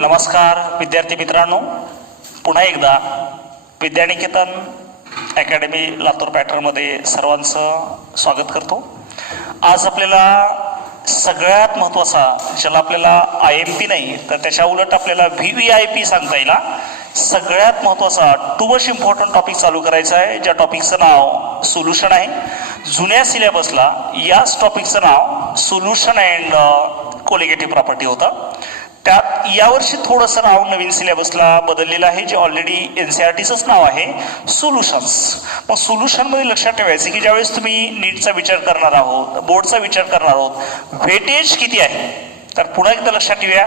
नमस्कार विद्यार्थी मित्रांनो, पुन्हा एकदा विद्यानिकेतन अकॅडमी लातूर पॅटर्नमध्ये सर्वांचं स्वागत करतो। आज आपल्याला सगळ्यात महत्त्वाचा, ज्याला आपल्याला IMP नाही तर त्याच्या उलट आपल्याला VVIP सांगता येईल, सगळ्यात महत्त्वाचा टू मच इम्पॉर्टंट टॉपिक चालू करायचा आहे, ज्या टॉपिकचं नाव सोल्युशन आहे। जुन्या सिलेबसला याच टॉपिकचं नाव सोल्युशन अँड कोलिगेटिव्ह प्रॉपर्टी होतं। त्यात यावर्षी थोडंसं नाव नवीन सिलेबसला बदललेलं आहे, जे ऑलरेडी NCERTचंच नाव आहे सोल्युशन्स। मग सोल्युशनमध्ये लक्षात ठेवायचं की ज्यावेळेस तुम्ही नीटचा विचार करणार आहोत, बोर्डचा विचार करणार आहोत, वेटेज किती आहे तर पुन्हा एकदा लक्षात ठेवूया।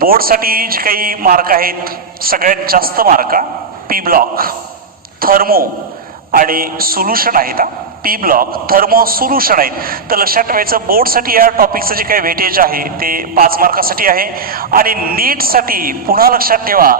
बोर्डसाठी जे काही मार्क आहेत, सगळ्यात जास्त मार्क पी ब्लॉक, थर्मो आणि सोल्युशन आहेत। पी ब्लॉक, थर्मो, सोल्युशन आहेत। तर लक्षात ठेवायचं बोर्डसाठी या टॉपिकचं जे काही वेटेज आहे ते 5 मार्कासाठी आहे। आणि नीटसाठी पुन्हा लक्षात ठेवा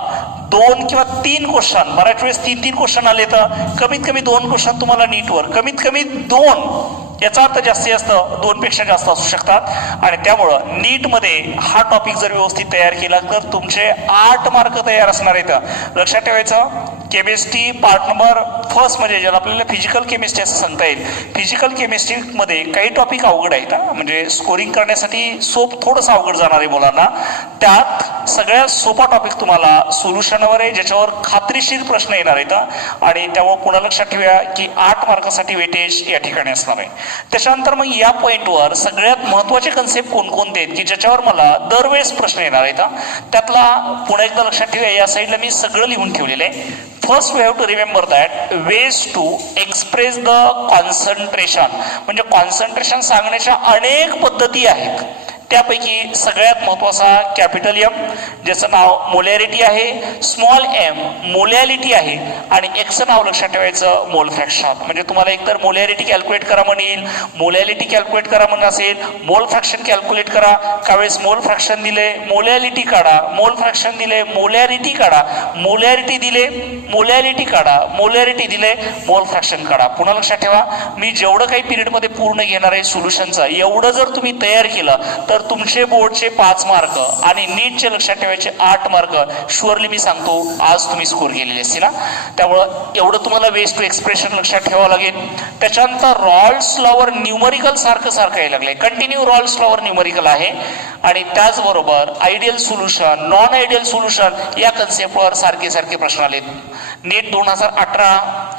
2 किंवा 3 क्वेश्चन, बऱ्याच वेळेस 3 क्वेश्चन आले तर कमीत कमी 2 क्वेश्चन तुम्हाला नीटवर, कमीत कमी 2, याचा अर्थ जास्तीत जास्त 2 पेक्षा जास्त असू शकतात। आणि त्यामुळं नीटमध्ये हा टॉपिक जर व्यवस्थित तयार केला तर तुमचे 8 मार्क तयार असणार आहेत। लक्षात ठेवायचं केमिस्ट्री पार्ट नंबर फर्स्ट म्हणजे ज्याला आपल्याला फिजिकल केमिस्ट्री असं सांगता येईल, फिजिकल केमिस्ट्रीमध्ये काही टॉपिक अवघड आहेत, म्हणजे स्कोरिंग करण्यासाठी थोडंसं अवघड जाणार आहे मुलांना। त्यात सगळ्यात सोपा टॉपिक तुम्हाला सोल्युशनवर आहे, ज्याच्यावर खात्रीशीर प्रश्न येणार आहेत। आणि त्यामुळे पुन्हा लक्षात ठेवूया की 8 मार्कासाठी वेटेज या ठिकाणी असणार आहे। त्याच्यानंतर मग या पॉईंटवर सगळ्यात महत्त्वाचे कन्सेप्ट कोणकोणते आहेत की ज्याच्यावर मला दरवेळेस प्रश्न येणार आहेत, त्यातला पुन्हा एकदा लक्षात ठेवूया। या साईडला मी सगळं लिहून ठेवलेलं आहे। First we have to remember that ways to express the concentration, म्हणजे कॉन्सन्ट्रेशन सांगण्याच्या अनेक पद्धती आहेत। त्यापैकी सगळ्यात महत्त्वाचा कॅपिटल M ज्याचं नाव मोलॅरिटी आहे, स्मॉल m मोलॅलिटी आहे, आणि एक्सचं नाव लक्षात ठेवायचं मोल फ्रॅक्शन। म्हणजे तुम्हाला एकतर मोलॅरिटी कॅल्क्युलेट करा म्हणेल, मोलॅलिटी कॅल्क्युलेट करा म्हणून असेल, मोल फ्रॅक्शन कॅल्क्युलेट करा, त्यावेळेस मोल फ्रॅक्शन दिले मोलॅलिटी काढा, मोल फ्रॅक्शन दिले मोलॅरिटी काढा, मोलॅरिटी दिले मोलॅलिटी काढा, मोलॅरिटी दिले मोल फ्रॅक्शन काढा। पुन्हा लक्षात ठेवा मी जेवढं काही पिरियडमध्ये पूर्ण घेणार आहे सोल्युशनचा, एवढं जर तुम्ही तयार केलं तर तुमचे बोर्डचे 5 मार्क आणि नीटचे लक्षात ठेवायचे 8 मार्क शुअरली मी सांगतो आज तुम्ही स्कोर केलेले असतील ना। त्यामुळं एवढं तुम्हाला वेज टू एक्सप्रेशन लक्षात ठेवावं लागेल। त्याच्यानंतर रॉल्स लॉवर न्यूमरिकल सारखं यायला लागले, कंटिन्यू रॉल्स लॉवर न्यूमरिकल आहे। आणि त्याचबरोबर ideal solution, non ideal solution या कन्सेप्टवर सारखे प्रश्न आले। नीट 2018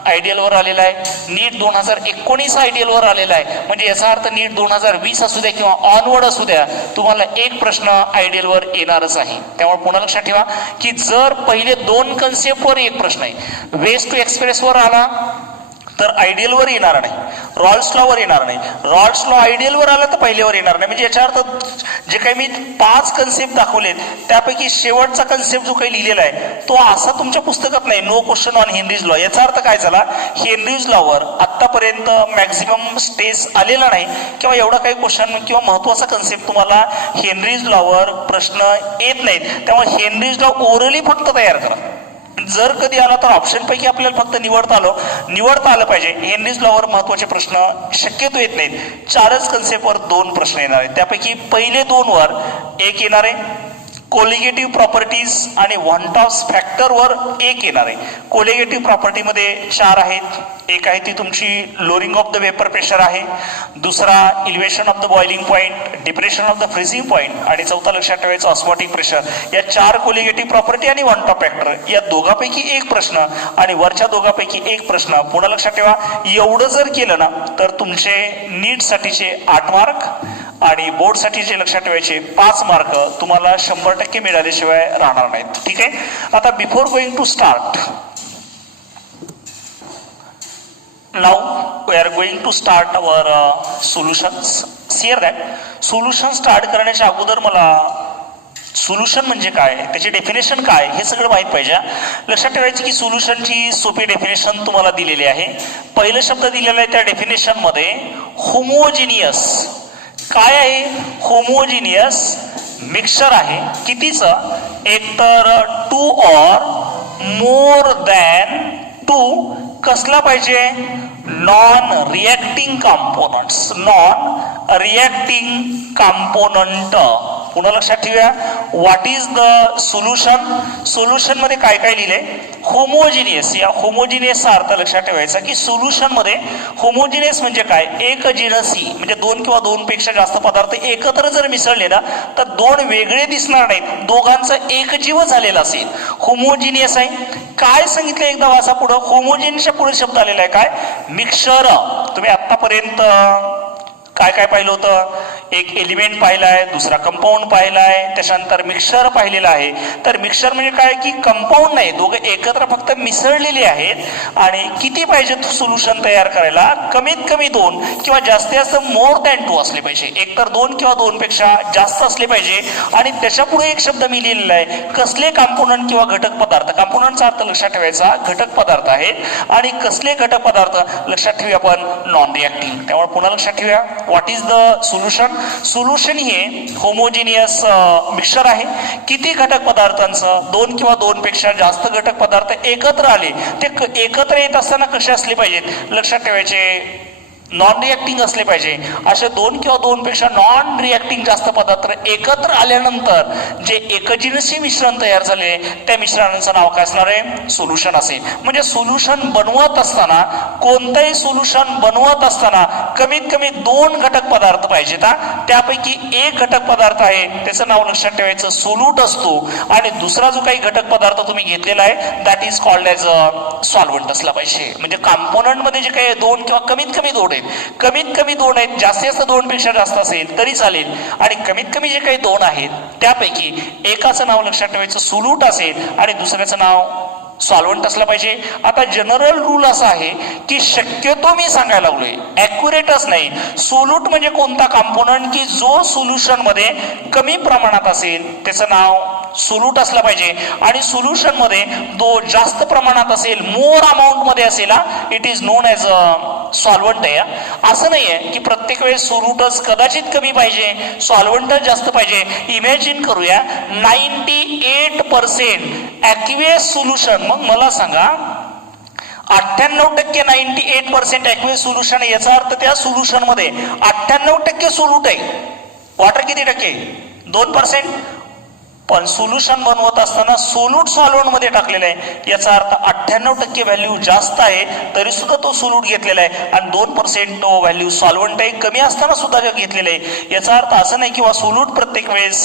आयडियलवर आलेला आहे, नीट 2019 आयडियलवर आलेला आहे, म्हणजे याचा अर्थ नीट 2020 असू द्या किंवा ऑनवर्ड असू द्या तुम्हाला एक प्रश्न आयडियलवर येणारच आहे। त्यामुळे पुन्हा लक्षात ठेवा की जर पहिले 2 कन्सेप्टवर एक प्रश्न आहे, वेज टू एक्सप्रेसवर आला तर आयडियलवर येणार नाही, रॉल्स लॉवर येणार नाही, रॉल्स लॉ आयडियलवर आला तर पहिल्यावर येणार नाही। म्हणजे याचा अर्थ जे काही मी 5 कन्सेप्ट दाखवलेत त्यापैकी शेवटचा कन्सेप्ट जो काही लिहिलेला आहे तो असा तुमच्या पुस्तकात नाही, no question on Henry's law. याचा अर्थ काय झाला, हेनरीज लॉवर आतापर्यंत मॅक्झिमम स्टेज आलेला नाही किंवा एवढा काही क्वेश्चन किंवा महत्त्वाचा कन्सेप्ट तुम्हाला हेनरीज लॉवर प्रश्न येत नाहीत। त्यामुळे हेनरीज लॉ ओरली फक्त तयार करा, जर कधी आला तर ऑप्शन पैकी आपल्याला फक्त निवडता आलं पाहिजे। हेनरीज लॉवर महत्त्वाचे प्रश्न शक्यतो येत नाहीत, 4च कन्सेप्टवर 2 प्रश्न येणार आहेत, त्यापैकी पहिले 2 वर 1 येणार आहे, कोलिगेटिव्ह प्रॉपर्टीज आणि वॉन्टॉस फॅक्टरवर 1 येणार आहे। कोलिगेटिव्ह प्रॉपर्टीमध्ये 4 आहेत, एक आहे ती तुमची lowering of the vapour pressure आहे, दुसरा elevation of the boiling point, depression of the freezing point, आणि चौथा लक्षात ठेवायचं ऑस्मोटिक प्रेशर। या 4 कोलिगेटिव्ह प्रॉपर्टी आणि वॉन्टॉस फॅक्टर या दोघांपैकी 1 प्रश्न आणि वरच्या दोघांपैकी 1 प्रश्न। पुन्हा लक्षात ठेवा एवढं जर केलं ना तर तुमचे नीटसाठीचे 8 मार्क आणि बोर्डसाठी जे लक्षात ठेवायचे 5 मार्क तुम्हाला 100% मिळाल्याशिवाय राहणार नाहीत। ठीक आहे, आता before going to start, now we are going to start our solutions. See that solution start करण्याच्या अगोदर मला सोल्युशन म्हणजे काय, त्याची डेफिनेशन काय हे सगळं माहित पाहिजे। लक्षात ठेवायचं की सोल्युशनची सोपी डेफिनेशन तुम्हाला दिलेली आहे। पहिला शब्द दिलेला आहे त्या डेफिनेशन मध्ये होमोजिनियस। काय आहे होमोजिनियस? मिक्सचर आहे कितीचं, एकतर 2 or more than टू कसला पाहिजे, non reacting components, non reacting component. पुन्हा लक्षात ठेवूया, what is the solution. Solution मध्ये काय काय लिहिलंय, होमोजिनियस. या होमोजिनियसचा अर्थ लक्षात ठेवायचा की सोल्युशन मध्ये होमोजिनियस म्हणजे काय, एकजिनसी म्हणजे दोन किंवा दोन पेक्षा जास्त पदार्थ एकत्र जर मिसळले ना तर दोन वेगळे दिसणार नाहीत, दोघांचा एकजीव झालेला असेल, होमोजिनियस आहे. काय सांगितलं एकदा वाचा पुढं, होमोजिनियसच्या पुढे शब्द आलेला आहे काय, मिक्सचर. तुम्ही आतापर्यंत काय काय पाहिलं होतं, एक एलिमेंट पाहिलाय, दुसरा कंपाऊंड पाहिलाय, त्याच्यानंतर मिक्सचर पाहिलेला आहे. तर मिक्सचर म्हणजे काय की कंपाऊंड नाही, दोघं एकत्र फक्त मिसळलेले आहेत. आणि किती पाहिजे सोल्युशन तयार करायला, कमीत कमी दोन किंवा जास्तीत जास्त मोर दॅन टू असले पाहिजे, एकतर दोन किंवा दोन पेक्षा जास्त असले पाहिजे. आणि त्याच्या पुढे एक शब्द मी लिहिलेला आहे, कसले कॉम्पोनंट किंवा घटक पदार्थ. कॉम्पोनंटचा अर्थ लक्षात ठेवायचा, घटक पदार्थ आहेत. आणि कसले घटक पदार्थ लक्षात ठेवूया आपण, नॉन रिॲक्टिव्ह. त्यामुळे पुन्हा लक्षात ठेवूया, what is the solution. Solution हे होमोजिनियस मिक्सचर आहे. किती घटक पदार्थांचं, दोन किंवा दोन पेक्षा जास्त घटक पदार्थ एकत्र आले, ते एकत्र येत असताना कसे असले पाहिजेत लक्षात ठेवायचे, नॉन रिॲक्टिंग असले पाहिजे. असे दोन किंवा दोन पेक्षा नॉन रिॲक्टिंग जास्त पदार्थ एकत्र आल्यानंतर जे एकजिनसी मिश्रण तयार झाले त्या मिश्रणाचं नाव काय असणार आहे, सोल्युशन असेल. म्हणजे सोल्युशन बनवत असताना, कोणतंही सोल्युशन बनवत असताना कमीत कमी दोन घटक पदार्थ पाहिजेत. त्यापैकी एक घटक पदार्थ आहे त्याचं नाव लक्षात ठेवायचं सोल्यूट असतो. आणि दुसरा जो काही घटक पदार्थ तुम्ही घेतलेला आहे that is called as a solvent असला पाहिजे. म्हणजे कॉम्पोनंट मध्ये जे काही दोन किंवा कमीत कमी दोन, कमीत कमी दोन आहेत, जास्तीत जास्त दोन पेक्षा जास्त असेल तरी चालेल. आणि कमीत कमी जे काही दोन आहेत त्यापैकी एकाचं नाव लक्षात ठेवायचं सोल्यूट असेल आणि दुसऱ्याचं नाव सॉल्व्हंट असलं पाहिजे. आता जनरल रूल असा आहे की शक्यतो मी सांगायला लागलोय, ॲक्युरेटच नाही. सोल्यूट म्हणजे कोणता कॉम्पोनंट की जो सोल्युशन मध्ये कमी प्रमाणात असेल त्याचं नाव सोल्यूट असलं पाहिजे. आणि सोल्युशन मध्ये जास्त प्रमाणात असेल, मोर अमाऊंट मध्ये असेल, it is non as a solvent आहे. असं नाहीये की प्रत्येक वेळेस सोल्यूटच कदाचित कमी पाहिजे, सॉल्व्हंटच जास्त पाहिजे. इमॅजिन करूया 98% ॲक्युएस सोल्युशन. मग मला सांगा 98% 98% ॲक्युएस सोल्युशन, याचा अर्थ त्या सोल्युशन मध्ये 98% सोल्यूट आहे. वॉटर किती टक्के, 2%. पण सोल्युशन बनवत असताना सोल्यूट सॉल्व्हंट मध्ये टाकलेला आहे, याचा अर्थ 98% व्हॅल्यू जास्त आहे तरी सुद्धा तो सोल्यूट घेतलेला आहे आणि 2% तो व्हॅल्यू सॉल्व्हंट आहे कमी असताना सुद्धा घेतलेला आहे. याचा अर्थ असं नाही किंवा सोल्यूट प्रत्येक वेळेस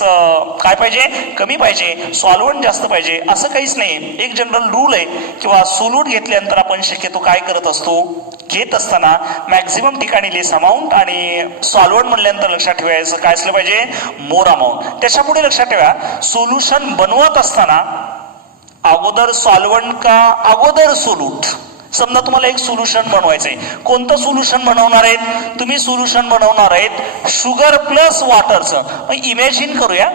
काय पाहिजे, कमी पाहिजे, सॉल्व्हंट जास्त पाहिजे, असं काहीच नाही. एक जनरल रूल आहे किंवा सोल्यूट घेतल्यानंतर आपण शक्यतो काय करत असतो, घेत असताना मॅक्झिमम ठिकाणी लेस अमाऊंट आणि सॉल्व्हंट म्हणल्यानंतर लक्षात ठेवायचं काय असलं पाहिजे, मोर अमाऊंट. त्याच्या पुढे लक्षात ठेवा, सोल्युशन बनवत असताना अगोदर सॉल्व्हंट का अगोदर सोल्यूट. समजा तुम्हाला एक सोल्युशन बनवायचंय, कोणतं सोल्युशन बनवणार आहेत तुम्ही, सोल्युशन बनवणार आहेत शुगर प्लस वॉटरचं. इमॅजिन करूया,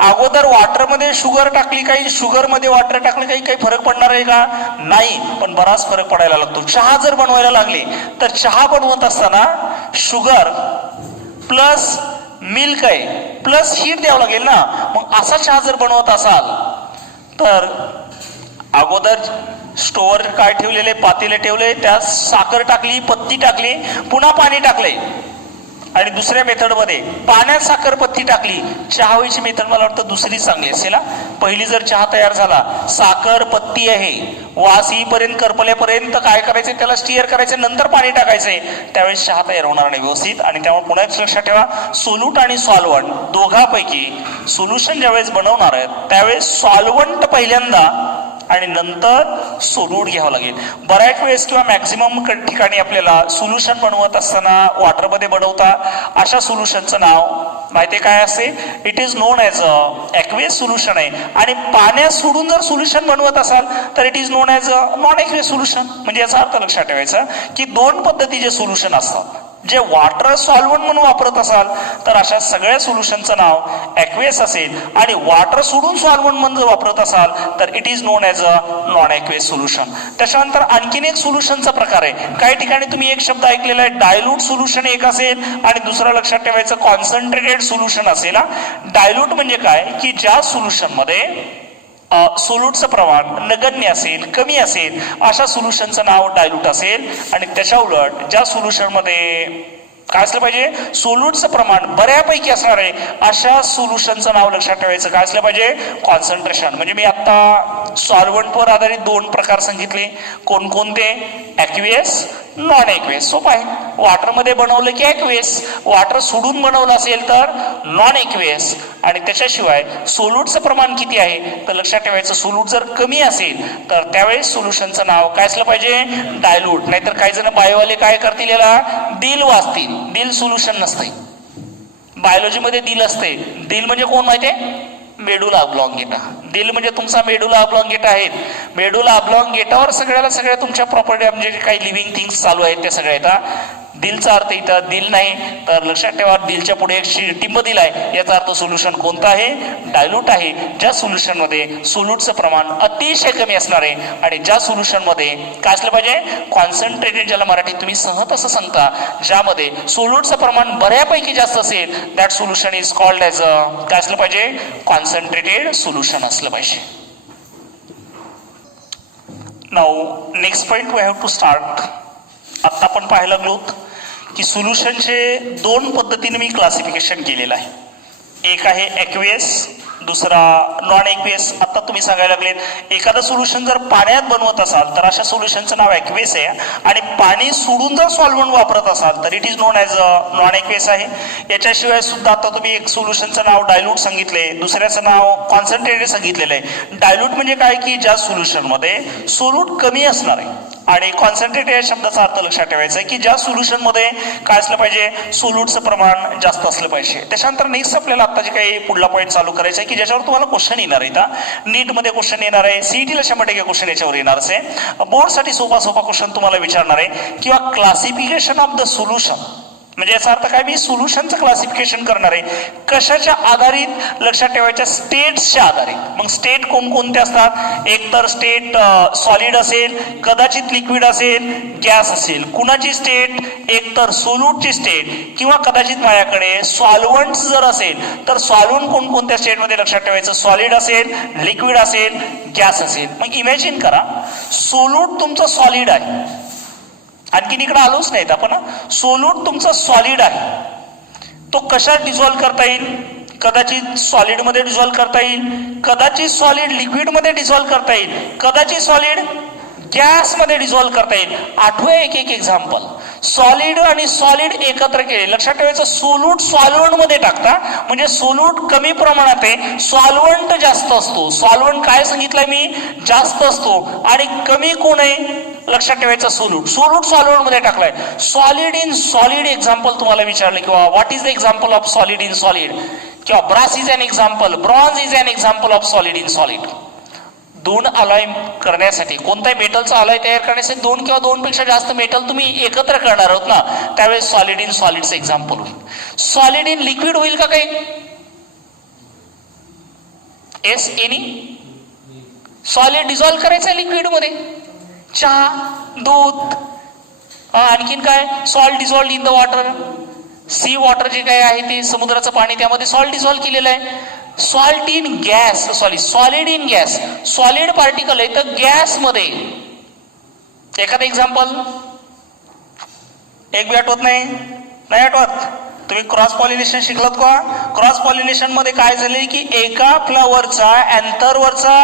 अगोदर वॉटर मध्ये शुगर टाकली, काही शुगर मध्ये वॉटर टाकले, काही फरक पडणार आहे का, नाही. पण बराच फरक पडायला लागतो. चहा जर बनवायला लागली तर चहा बनवत असताना शुगर प्लस मिल्क आहे प्लस हीट द्यावं लागेल ना. मग असा चहा जर बनवत असाल तर अगोदर स्टोअर काय ठेवलेले, पातेले ठेवले, त्यात साखर टाकली, पत्ती टाकली, पुन्हा पाणी टाकले. आणि दुसऱ्या मेथडमध्ये पाण्यात साखर पत्ती टाकली. चहा व्हायची मेथड मला वाटतं दुसरी चांगली असेल. पहिली जर चहा तयार झाला, साखर पत्ती आहे, वास येईपर्यंत करपल्यापर्यंत काय करायचंय, त्याला स्टिअर करायचं, नंतर पाणी टाकायचंय, त्यावेळेस चहा तयार होणार नाही व्यवस्थित. आणि त्यामुळे पुन्हा एक लक्षात ठेवा, सोल्यूट आणि सॉल्व्हंट दोघांपैकी सोल्युशन ज्यावेळेस बनवणार आहेत त्यावेळेस सॉल्व्हंट पहिल्यांदा आणि नंतर सोल्यूट घ्यावं लागेल. बऱ्याच वेळेस किंवा मॅक्झिमम ठिकाणी आपल्याला सोल्युशन बनवत असताना वॉटरमध्ये बनवता, अशा सोल्युशनचं नाव माहिती काय असते, it is non as a aqueous solution आहे. आणि पाण्यात सोडून जर सोल्युशन बनवत असाल तर it is non as a non aqueous solution. म्हणजे याचा अर्थ लक्षात ठेवायचा की दोन पद्धतीचे सोल्युशन असतात. जे वॉटर सॉल्व्हंट म्हणून वापरत असाल तर अशा सगळ्या सोल्युशनचं नाव ॲक्वेस असेल. आणि वॉटर सोडून सॉल्व्हंट म्हणून जर वापरत असाल तर it is non as a non aqueous solution. त्याच्यानंतर आणखीन एक सोल्युशनचा प्रकार आहे. काही ठिकाणी तुम्ही एक शब्द ऐकलेला आहे, डायल्यूट सोल्युशन एक असेल आणि दुसरं लक्षात ठेवायचं कॉन्सन्ट्रेटेड सोल्युशन असेल. डायल्यूट म्हणजे काय की ज्या सोल्युशन मध्ये सोल्यूटचं प्रमाण नगण्य असेल, कमी असेल, अशा सोल्युशनचं नाव डायल्यूट असेल. आणि त्याच्या उलट ज्या सोल्युशनमध्ये काय असलं पाहिजे, सोल्यूटचं प्रमाण बऱ्यापैकी असणार आहे, अशा सोल्युशनचं नाव लक्षात ठेवायचं. काय असलं पाहिजे, कॉन्सन्ट्रेशन. म्हणजे मी आता सॉल्व्हंटवर आधारित 2 प्रकार सांगितले. कोणकोणते, ॲक्वियस, नॉन ॲक्वियस. सोपं आहे. वॉटरमध्ये बनवलं की ॲक्वियस, वॉटर सोडून बनवलं असेल तर नॉन ॲक्वियस. आणि त्याच्याशिवाय सोल्यूटचं प्रमाण किती आहे तर लक्षात ठेवायचं, सोल्यूट जर कमी असेल तर त्यावेळेस सोल्युशनचं नाव काय असलं पाहिजे, डायल्यूट. नाहीतर काही जण बायोवाले काय करतील, याला दिल वाचतील. दिल सोल्युशन नसते, बायोलॉजीमध्ये दिल असते. दिल म्हणजे कोण माहितीये, मेडुला ऑब्लॉंगेटा. दिल म्हणजे तुमचा मेडुला ऑब्लॉंगेटा आहेत. मेडुला ऑब्लॉंगेटावर सगळ्या तुमच्या प्रॉपर्टी म्हणजे काही लिव्हिंग थिंग्स चालू आहेत त्या सगळ्या येतात. दिलचा अर्थ इथं दिल नाही तर लक्षात ठेवा, दिलच्या पुढे एक टिंब दिला आहे, याचा अर्थ सोल्युशन कोणतं आहे, डायल्यूट आहे. ज्या सोल्युशनमध्ये सोल्यूटचं प्रमाण अतिशय कमी असणार आहे आणि ज्या सोल्युशनमध्ये काय असलं पाहिजे, कॉन्सन्ट्रेटेड, ज्याला मराठीत तुम्ही सहज असं सांगता, ज्यामध्ये सोल्यूटचं प्रमाण बऱ्यापैकी जास्त असेल, that solution is called as काय असलं पाहिजे, कॉन्सन्ट्रेटेड सोल्युशन असलं पाहिजे. Now next point we have to start. आता आपण पाहायला लागलोत की सोल्युशनचे 2 पद्धतीने मी क्लासिफिकेशन केलेलं आहे. एक आहे ॲक्वियस, दुसरा नॉन ॲक्वियस. आता तुम्ही सांगायला लागलेत, एखादं सोल्युशन जर पाण्यात बनवत असाल तर अशा सोल्युशनचं नाव ॲक्वियस आहे, आणि पाणी सोडून जर सॉल्व्हंट वापरत असाल तर it is known as non aqueous आहे. याच्याशिवाय सुद्धा आता तुम्ही एक सोल्युशनचं नाव डायल्यूट सांगितले, दुसऱ्याचं नाव कॉन्सन्ट्रेटेड सांगितलेलं आहे. डायल्यूट म्हणजे काय की ज्या सोल्युशनमध्ये सोल्यूट कमी असणार आहे, आणि कॉन्सन्ट्रेटेड या शब्दाचा अर्थ लक्षात ठेवायचा आहे की ज्या सोल्युशनमध्ये काय असलं पाहिजे, सोल्यूटचं प्रमाण जास्त असलं पाहिजे. त्याच्यानंतर नेक्स्ट आपल्याला आता जे काही पुढला पॉईंट चालू करायचा आहे की ज्याच्यावर तुम्हाला क्वेश्चन येणार आहे. नीटमध्ये क्वेश्चन येणार आहे, सीईटीला 100% क्वेश्चन याच्यावर येणार आहे. बोर्डसाठी सोपा क्वेश्चन तुम्हाला विचारणार आहे. किंवा क्लासिफिकेशन ऑफ द सोल्युशन, म्हणजे याचा अर्थ काय, मी सोल्युशनचं क्लासिफिकेशन करणार आहे. कशाच्या आधारित, लक्षात ठेवायच्या स्टेट्सच्या आधारित. मग स्टेट कोणकोणते असतात, एक तर स्टेट सॉलिड असेल, कदाचित लिक्विड असेल, गॅस असेल. कुणाची स्टेट, एक तर सोल्यूटची स्टेट, किंवा कदाचित माझ्याकडे सॉल्व्हंट जर असेल तर सॉल्व्हंट कोणकोणत्या स्टेटमध्ये लक्षात ठेवायचं, सॉलिड असेल, लिक्विड असेल, गॅस असेल. मग इमॅजिन करा, सोल्यूट तुमचं सॉलिड आहे, आणखीन इकडे आलोच नाहीत आपण. सोल्यूट तुमचा सॉलिड आहे, तो कशात डिझॉल्व्ह करता येईल, कदाचित सॉलिडमध्ये डिझॉल्व्ह करता येईल, कदाचित सॉलिड लिक्विडमध्ये डिझॉल्व्ह करता येईल, कदाचित सॉलिड गॅसमध्ये डिझॉल्व्ह करता येईल. आठवे एक एक्झाम्पल, सॉलिड आणि सॉलिड एकत्र केले. लक्षात ठेवायचं, सोल्यूट सॉल्व्हंटमध्ये टाकता म्हणजे सोल्यूट कमी प्रमाणात आहे, सॉल्व्हंट जास्त असतो. सॉल्व्हंट काय सांगितलंय मी, जास्त असतो, आणि कमी कोण आहे, लक्षात ठेवायचं सोल्यूट. सोल्यूट सॉल्व्हंटमध्ये टाकलाय. सॉलिड इन सॉलिड एक्झाम्पल तुम्हाला विचारलं, किंवा what is the example of solid in solid, किंवा brass is an example, bronze is an example of solid in solid. 2 alloy करण्यासाठी, कोणत्याही मेटलचा अलॉय तयार करण्यासाठी 2 किंवा 2 पेक्षा जास्त मेटल तुम्ही एकत्र करणार आहोत ना, त्यावेळेस सॉलिड इन सॉलिडचं एक्झाम्पल होईल. सॉलिड इन लिक्विड होईल का काही, एस एनी. सॉलिड डिझॉल्व्ह करायचं आहे लिक्विडमध्ये, चहा, दूध, आणखीन काय, salt dissolve in the water. C water जे काय आहे ते समुद्राचं पाणी, त्यामध्ये सॉल्ट डिझॉल्व्ह केलेलं आहे. Salt in gas, solid in gas, solid particle आहे तर गॅसमध्ये. एखादं एक्झाम्पल, एक बी आठवत नाही आठवत, तुम्ही क्रॉस पॉलिनेशन शिकलात का. क्रॉस पॉलिनेशन मध्ये काय झाले की एका फ्लावरचा अँथरवरचा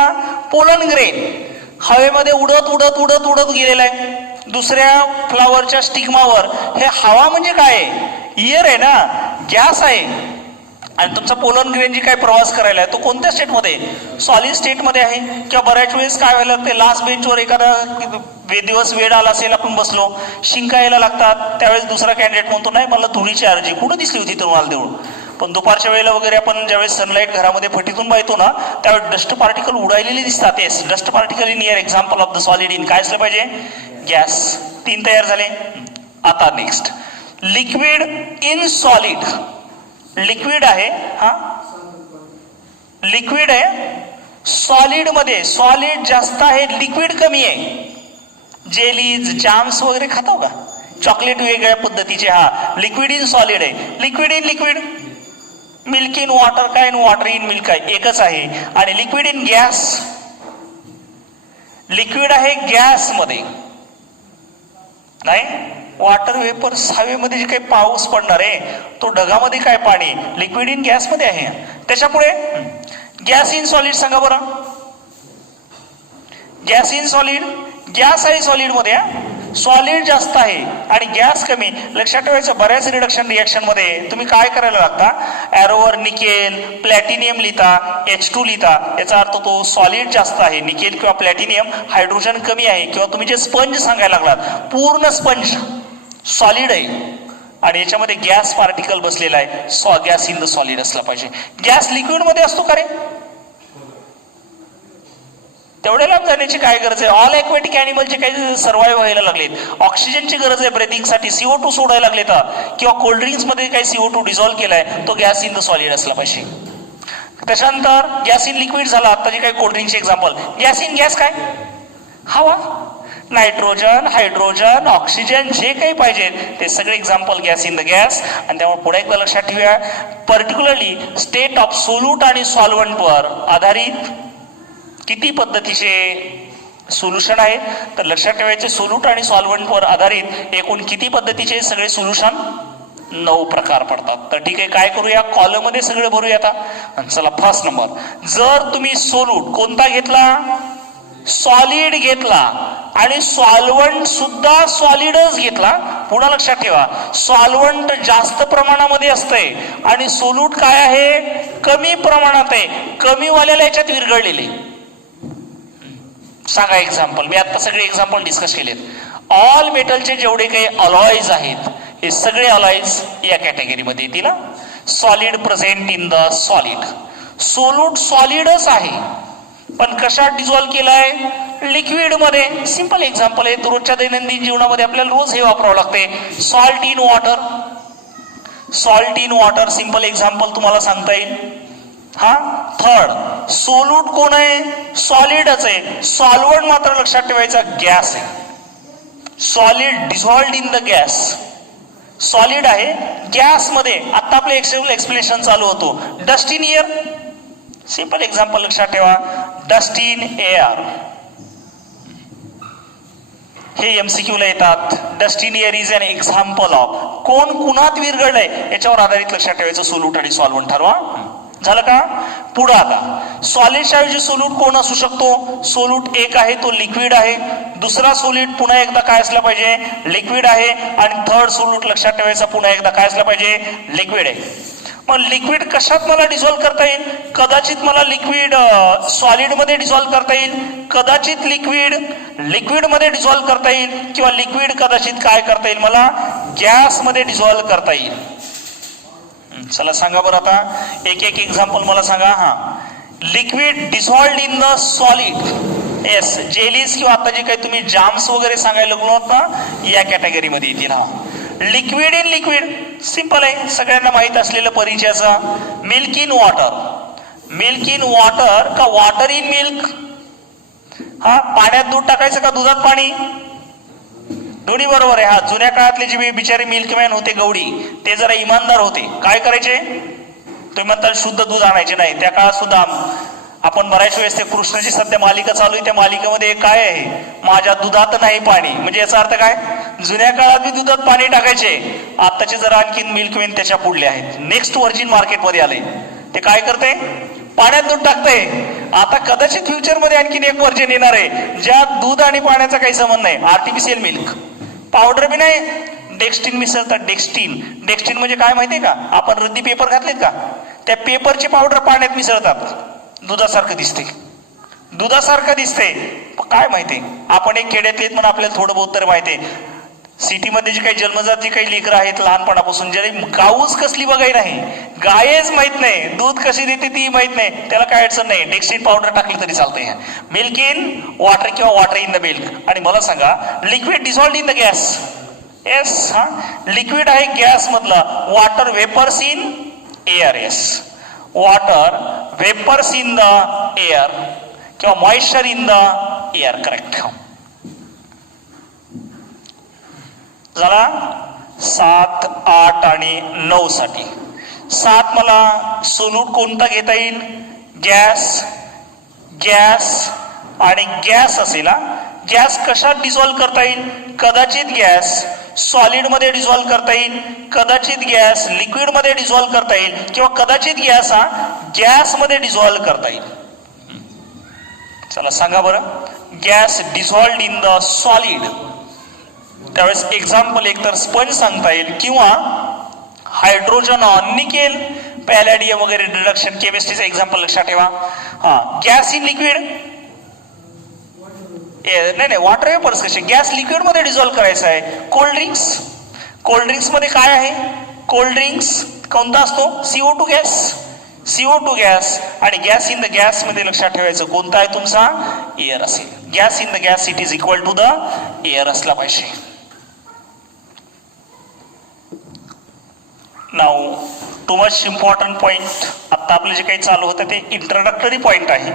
पोलन ग्रेन हवेमध्ये उडत उडत उडत उडत गेलेला आहे दुसऱ्या फ्लावरच्या स्टिग्मावर. हे हवा म्हणजे काय आहे, एअर आहे ना, गॅस आहे. आणि तुमचा पोलन ग्रेन जी काय प्रवास करायला आहे तो कोणत्या स्टेटमध्ये, सॉलिड स्टेटमध्ये आहे. किंवा बऱ्याच वेळेस काय व्हायला लागते, लास्ट बेंचवर एखादा दिवस वेळ आला असेल, आपण बसलो, शिंका यायला लागतात, त्यावेळेस दुसरा कॅन्डिडेट म्हणतो नाही मला धुळीची अर्जी कुठं दिसली होती तुम्हाला देऊन. पण दुपारच्या वेळेला वगैरे आपण ज्यावेळेस सनलाईट घरामध्ये फटीतून पाहतो ना, त्यावेळेस डस्ट पार्टिकल उडालेली दिसतात. Yes, dust particle in air, example of the solid in काय असलं पाहिजे, गॅस. 3 तयार झाले. आता next, liquid in solid. Liquid आहे, हा लिक्विड आहे, सॉलिड मध्ये सॉलिड जास्त आहे, लिक्विड कमी आहे. जेलीज, जॅम्स वगैरे खातो का, चॉकलेट वेगळ्या पद्धतीचे, हा लिक्विड इन सॉलिड आहे. Liquid in liquid, milk in water काय, इन वॉटर इन मिल्क आहे, एकच आहे. आणि लिक्विड इन गॅस, लिक्विड आहे गॅसमध्ये, नाही वॉटर वेपर हवेमध्ये जे काही पाऊस पडणार आहे तो ढगामध्ये काय पाणी, लिक्विड इन गॅसमध्ये आहे. त्याच्यापुढे गॅस इन सॉलिड सांगा बरं. गॅस इन सॉलिड, गॅस आहे सॉलिड मध्ये, सॉलिड जास्त आहे आणि गॅस कमी. लक्षात ठेवायचं बऱ्याच रिडक्शन रिएक्शन मध्ये तुम्ही काय करायला लागता, ॲरोवर निकेल प्लॅटिनियम लिहिता, H2 लिहिता, याचा अर्थ तो सॉलिड जास्त आहे. निकेल किंवा प्लॅटिनियम हायड्रोजन कमी आहे. किंवा तुम्ही जे स्पंज सांगायला लागलात, पूर्ण स्पंज सॉलिड आहे आणि याच्यामध्ये गॅस पार्टिकल बसलेला आहे, गॅस इन द सॉलिड असला पाहिजे. गॅस लिक्विड मध्ये असतो का रे? तेवढे लांब जाण्याची काय गरज आहे? ऑल ॲक्वेटिक ॲनिमल जे काही सर्वाइव्ह व्हायला लागलेत, ऑक्सिजनची गरज आहे ब्रेथिंगसाठी, CO2 सोडायला लागले तर, किंवा कोल्ड्रिंक्स मध्ये काही CO2 डिझॉल्व्ह केलाय, तो गॅस इन द सॉलिड असला पाहिजे. त्याच्यानंतर गॅस इन लिक्विड झाला. आता जे काही कोल्ड्रिंकचे एक्झाम्पल, गॅस इन गॅस काय, हवा, नायट्रोजन, हायड्रोजन, ऑक्सिजन जे काही पाहिजे ते सगळे example gas in the gas. आणि त्यामुळे पुढे एकदा लक्षात ठेवूया, पर्टिक्युलरली स्टेट ऑफ सोल्यूट आणि सॉल्व्हंटवर आधारित किती पद्धतीचे सोल्युशन आहेत, तर लक्षात ठेवायचे सोल्यूट आणि सॉल्व्हंटवर आधारित एकूण किती पद्धतीचे सगळे सोल्युशन, 9 प्रकार पडतात. तर ठीक आहे, काय करूया, कॉलम मध्ये सगळं भरूया आता. चला फर्स्ट नंबर, जर तुम्ही सोल्यूट कोणता घेतला, सॉलिड घेतला आणि सॉल्व्हंट सुद्धा सॉलिडच घेतला, पुन्हा लक्षात ठेवा सॉल्व्हंट जास्त प्रमाणामध्ये असते आणि सोल्यूट काय आहे, कमी प्रमाणात आहे. कमी वाल्याला याच्यात विरघळलेले सांगा एक्झाम्पल. मी आता सगळे एक्झाम्पल डिस्कस केलेत. ऑल मेटलचे जेवढे काही अलॉयज आहेत हे सगळे अलॉयज या कॅटेगरीमध्ये येतील. Solid present in the solid. Solute सॉलिडच आहे पण कशात डिझॉल्व्ह केलाय, लिक्विड मध्ये. सिंपल एक्झाम्पल आहे, रोजच्या दैनंदिन जीवनामध्ये आपल्याला रोज हे वापरावं लागते, salt in water. Salt in water simple example तुम्हाला सांगता येईल. हा थर्ड, सोल्यूट कोण आहे, सॉलिडच आहे. सॉल्व्हंट मात्र लक्षात ठेवायचा गॅस आहे. Solid dissolved in the gas, solid आहे गॅस मध्ये. आता आपले एक्सप्लेनेशन चालू होतो, dust in air. Simple example लक्षात ठेवा, डस्ट इन एअर. हे MCQ ला येतात. Dust in air is an example of, कोण कुणात विरघळलंय याच्यावर आधारित लक्षात ठेवायचं सोल्यूट आणि सॉल्व्हंट ठरवा. झालं का? पुढे आता सॉलिडच्या ऐवजी सोल्यूट कोण असू शकतो, सोल्यूट एक आहे तो लिक्विड आहे. दुसरा सोल्यूट पुन्हा एकदा काय असला पाहिजे, लिक्विड आहे. आणि थर्ड सोल्यूट लक्षात ठेवायचा पुन्हा एकदा काय असला पाहिजे, लिक्विड आहे. मग लिक्विड कशात मला डिझॉल्व्ह करता येईल, कदाचित मला लिक्विड सॉलिड मध्ये डिझॉल्व्ह करता येईल, कदाचित लिक्विड लिक्विड मध्ये डिझॉल्व्ह करता येईल, किंवा लिक्विड कदाचित काय करता येईल मला, गॅस मध्ये डिझॉल्व्ह करता येईल. चला सांगा बरं आता एक एक एक्झाम्पल मला सांगा. हा liquid dissolved in the solid, yes jellies किंवा आता जे काही तुम्ही जाम्स वगैरे सांगायला लागलो ना, या कॅटेगरीमध्ये येतील. हा लिक्विड इन लिक्विड सिंपल आहे, सगळ्यांना माहित असलेलं परिचयाचा. Milk in water, milk in water का वॉटर इन मिल्क. हा पाण्यात दूध टाकायचं का दुधात पाणी, दोन्ही बरोबर आहे. हा जुन्या काळातले जे बिचारे मिल्कमॅन होते गवडी, ते जरा इमानदार होते. काय करायचे, तुम्ही म्हणता शुद्ध दूध आणायचे नाही, त्या काळात सुद्धा आपण बऱ्याच वेळेस ते कृष्णाची सध्या मालिका चालू आहे, त्या मालिकेमध्ये काय आहे, माझ्या दुधात नाही पाणी. म्हणजे याचा अर्थ काय, जुन्या काळात मी दुधात पाणी टाकायचे, आताचे जर आणखीन मिल्कमॅन त्याच्या पुढले आहेत. नेक्स्ट व्हर्जिन मार्केटमध्ये आले, ते काय करते, पाण्यात दूध टाकते. आता कदाचित फ्युचर मध्ये आणखीन एक व्हर्जन येणार आहे ज्यात दूध आणि पाण्याचा काही संबंध नाही, आर्टिफिशियल मिल्क. पावडर बी नाही, डेक्स्टिन मिसळतात. डेक्स्टिन, डेक्स्टिन म्हणजे काय माहितीये का, आपण रद्दी पेपर घातलेत का, त्या पेपरची पावडर पाण्यात मिसळतात, दुधासारखं दिसते, दुधासारखं दिसते. काय माहिती, आपण एक खेड्यातले म्हणून आपल्याला थोडं बहुत तर माहिती आहे. सिटीमध्ये जे काही जन्मजाती काही लेकरं आहेत लहानपणापासून, ज्याने गाऊच कसली बघाय नाही, गायच माहित नाही, दूध कशी देते ती माहित नाही, त्याला काय अडचण नाही, डेक्स्टिन पावडर टाकली तरी चालते. मिल्क इन वॉटर किंवा वॉटर इन द मिल्क. आणि मला सांगा liquid dissolved in the gas, yes. हा लिक्विड आहे गॅस मधलं, water vapours in air, yes water vapours in the air किंवा moisture in the air, correct. झाला 7, 8 आणि 9 साठी. 7 मला सोल्यूट कोणता घेता येईल, गॅस, गॅस आणि गॅस असेल, गॅस कशात डिझॉल्व्ह करता येईल? कदाचित गॅस सॉलिडमध्ये डिझॉल्व्ह करता येईल, कदाचित गॅस लिक्विडमध्ये डिझॉल्व्ह करता येईल, किंवा कदाचित गॅस हा गॅसमध्ये डिझॉल्व्ह करता येईल. चला सांगा बरं, गॅस डिझॉल्व्ड इन द सॉलिड, त्यावेळेस एक्झाम्पल एकतर स्पंज सांगता येईल किंवा हायड्रोजन ऑन निकेल, पॅलेडियम वगैरे रिडक्शन केमिस्ट्रीचं एक्झाम्पल लक्षात ठेवा. गॅस इन लिक्विड, नाही वॉटर वेपर्स कसे, गॅस लिक्विड मध्ये डिझॉल्व्ह करायचं आहे. कोल्ड ड्रिंक्स मध्ये काय आहे? कोल्ड ड्रिंक्स कोणता असतो? CO2 gas, CO2 gas. आणि गॅस इन द गॅस मध्ये लक्षात ठेवायचं कोणता आहे तुमचा? एअर असेल. Gas in the gas it is equal to the air असला पाहिजे. Now too much important point, आता आपले जे काही चालू होतं ते इंट्रोडक्टरी पॉइंट आहे.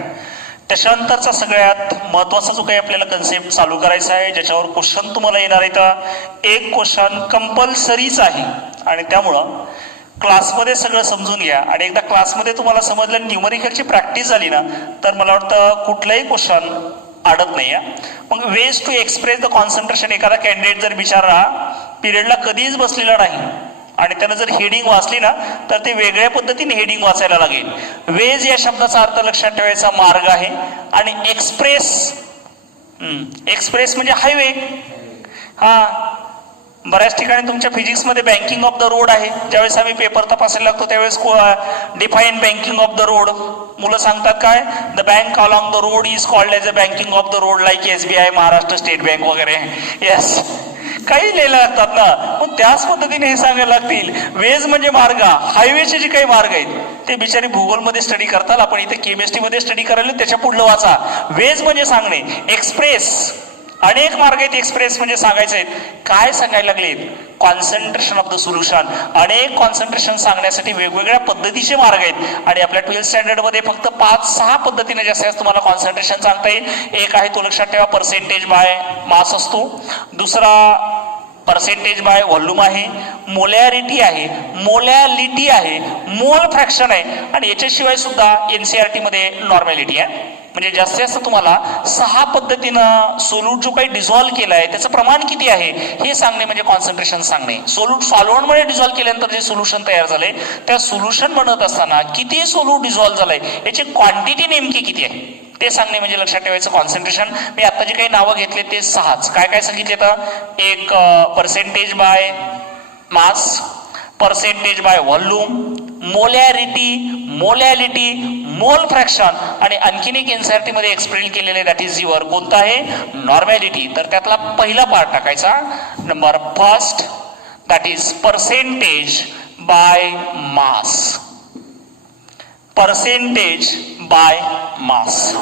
त्याच्यानंतरचा सगळ्यात महत्वाचा जो काही आपल्याला कन्सेप्ट चालू करायचा आहे, ज्याच्यावर क्वेश्चन तुम्हाला येणार आहे, तर एक क्वेश्चन कंपल्सरीच आहे. आणि त्यामुळं क्लासमध्ये सगळं समजून घ्या. आणि एकदा क्लासमध्ये तुम्हाला समजलं, न्यूमरिकलची प्रॅक्टिस झाली ना, तर मला वाटतं कुठलाही क्वेश्चन अडत नाही आहे. मग ways to express the concentration, एखादा कॅन्डिडेट जर बिचारा पिरियडला कधीच बसलेला नाही आणि त्यानं जर हेडिंग वाचली ना, तर ते वेगळ्या पद्धतीने हेडिंग वाचायला लागेल. वेज या शब्दाचा अर्थ लक्षात ठेवायचा मार्ग आहे. आणि एक्सप्रेस म्हणजे हायवे. बऱ्याच ठिकाणी तुमच्या फिजिक्समध्ये बँकिंग ऑफ द रोड आहे. ज्यावेळेस आम्ही पेपर तपासायला लागतो त्यावेळेस define banking of the road. मुलं सांगतात काय? The bank along the road is called as a banking of the road, like SBI, Maharashtra state bank वगैरे. येस, काही लिहायला लागतात ना, मग त्याच पद्धतीने हे सांगायला लागतील. वेज म्हणजे मार्ग, हायवेचे जे काही मार्ग आहेत ते बिचारी भूगोलमध्ये स्टडी करतात, आपण इथे केमिस्ट्रीमध्ये स्टडी करायला, त्याच्या पुढलं वाचा. वेज म्हणजे सांगणे. एक्सप्रेस, अनेक मार्ग आहेत एक्सप्रेस म्हणजे सांगायचे आहेत. काय सांगायला लागलेत? Concentration of the solution. अनेक कॉन्सन्ट्रेशन सांगण्यासाठी वेगवेगळ्या पद्धतीचे मार्ग आहेत. आणि आपल्या 12th स्टँडर्डमध्ये फक्त 5-6 पद्धतीने जास्त तुम्हाला कॉन्सन्ट्रेशन सांगता येईल. एक आहे तो लक्षात ठेवा, पर्सेंटेज बाय मास असतो. दुसरा पर्सेंटेज बाय व्हॉल्यूम आहे. मोलॅरिटी आहे, मोलॅलिटी आहे, मोल फ्रॅक्शन आहे. आणि याच्याशिवाय सुद्धा NCERT मध्ये नॉर्मॅलिटी आहे. म्हणजे जास्तीत जास्त तुम्हाला 6 पद्धतीनं सोल्यूट जो काही डिझॉल्व्ह केलाय त्याचं प्रमाण किती आहे हे सांगणे म्हणजे कॉन्सन्ट्रेशन सांगणे. सोल्यूट सॉल्व्हंटमध्ये डिझॉल्व्ह केल्यानंतर जे सोल्युशन तयार झाले त्या सोल्युशन बनत असताना किती सोल्यूट डिझॉल्व्ह झालाय याची क्वांटिटी नेमकी किती आहे ते सांगणे म्हणजे लक्षात ठेवायचं कॉन्सन्ट्रेशन. मी आता जे काही नावं घेतले ते 6च. काय काय सांगितले तर एक percentage by mass, percentage by volume, molarity, molality, mole fraction आणि आणखीन एक NCERT मध्ये एक्सप्लेन केलेले दॅट इज युअर कोणता आहे? नॉर्मॅलिटी. तर त्यातला पहिला पार्ट टाकायचा number first, that is percentage by mass. Percentage by मास.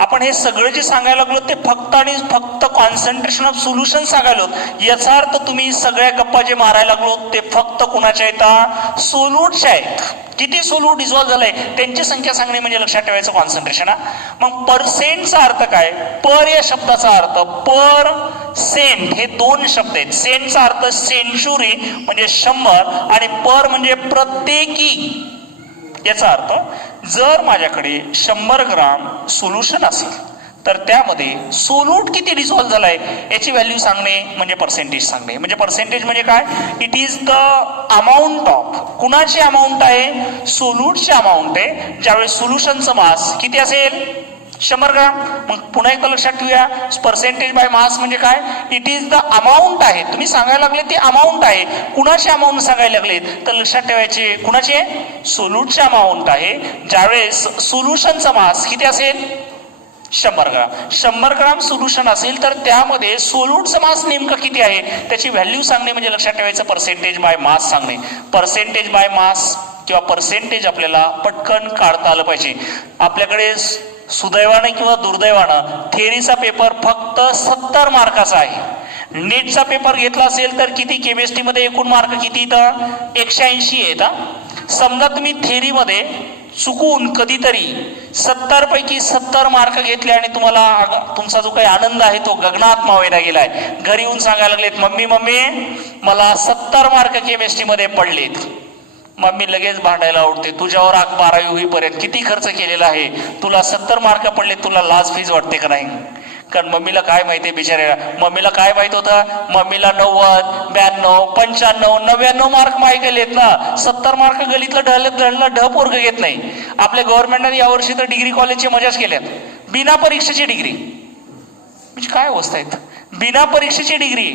आपण हे सगळं जे सांगायला लागलो ते फक्त आणि फक्त कॉन्सन्ट्रेशन ऑफ सोल्युशन सांगायलो. याचा अर्थ तुम्ही सगळ्या गप्पा जे मारायला लागलो ते फक्त कुणाच्या आहेत? सोल्यूटच्या आहेत. किती सोल्यूट डिझॉल्व्ह झालंय त्यांची संख्या सांगणे म्हणजे लक्षात ठेवायचं कॉन्सन्ट्रेशन. मग पर्सेंटचा अर्थ काय? पर या शब्दाचा अर्थ पर सेंट, हे 2 शब्द आहेत. सेंटचा अर्थ सेंचुरी म्हणजे 100 आणि पर म्हणजे प्रत्येकी. याचा अर्थ जर माझ्याकडे 100 ग्राम सोल्युशन असेल तर त्यामध्ये सोल्यूट किती डिझॉल्व्ह झालाय याची व्हॅल्यू सांगणे म्हणजे पर्सेंटेज सांगणे. म्हणजे पर्सेंटेज म्हणजे काय? It is the amount of, कुणाची अमाऊंट आहे? सोल्यूटची अमाऊंट आहे. ज्यावेळेस सोल्युशनचं मास किती असेल? 100 ग्राम. मग पुन्हा एकदा लक्षात ठेवूया, पर्सेंटेज बाय मास म्हणजे काय? इट इज द अमाऊंट आहे. तुम्ही सांगायला लागले ते अमाऊंट आहे. कुणाची अमाऊंट सांगायला लागले तर लक्षात ठेवायचे कुणाची आहे? सोल्यूटची अमाऊंट आहे. ज्यावेळेस सोल्युशनचा मास किती असेल? 100 ग्राम. 100 ग्राम सोल्युशन असेल तर त्यामध्ये सोल्यूटचा मास नेमकं किती आहे त्याची व्हॅल्यू सांगणे म्हणजे लक्षात ठेवायचं पर्सेंटेज बाय मास सांगणे. पर्सेंटेज बाय मास किंवा पर्सेंटेज आपल्याला पटकन काढता आलं पाहिजे. आपल्याकडे सुदैवानं किंवा दुर्दैवानं थेअरीचा पेपर फक्त 70 मार्काचा आहे. नीटचा पेपर घेतला असेल तर किती? केमिस्ट्रीमध्ये एकूण मार्क किती? तर 180 आहेत. समजा तुम्ही थेअरीमध्ये चुकून कधीतरी 70 पैकी 70 मार्क घेतले आणि तुम्हाला तुमचा जो काही आनंद आहे तो गगनात मावेना गेलाय. घरी येऊन सांगायला लागलेत, मम्मी मला 70 मार्क केमिस्ट्रीमध्ये पडलेत. मम्मी लगेच भांडायला आवडते, तुझ्यावर 12वी होईपर्यंत किती खर्च केलेला आहे, तुला 70 मार्क पडले, तुला लाज फीज वाटते का नाही? कारण मम्मीला काय माहिती बिचाऱ्याला, मम्मीला काय माहित होतं, मम्मीला 90, 92, 95, 99 मार्क माहीत गेलेत ना. 70 मार्क गलीतलं ढळलं ढ पोरग घेत नाही. आपल्या गव्हर्नमेंटने यावर्षी तर डिग्री कॉलेजची मजाच केल्यात, बिना परीक्षेची डिग्री. म्हणजे काय अवस्था आहेत, बिना परीक्षेची डिग्री.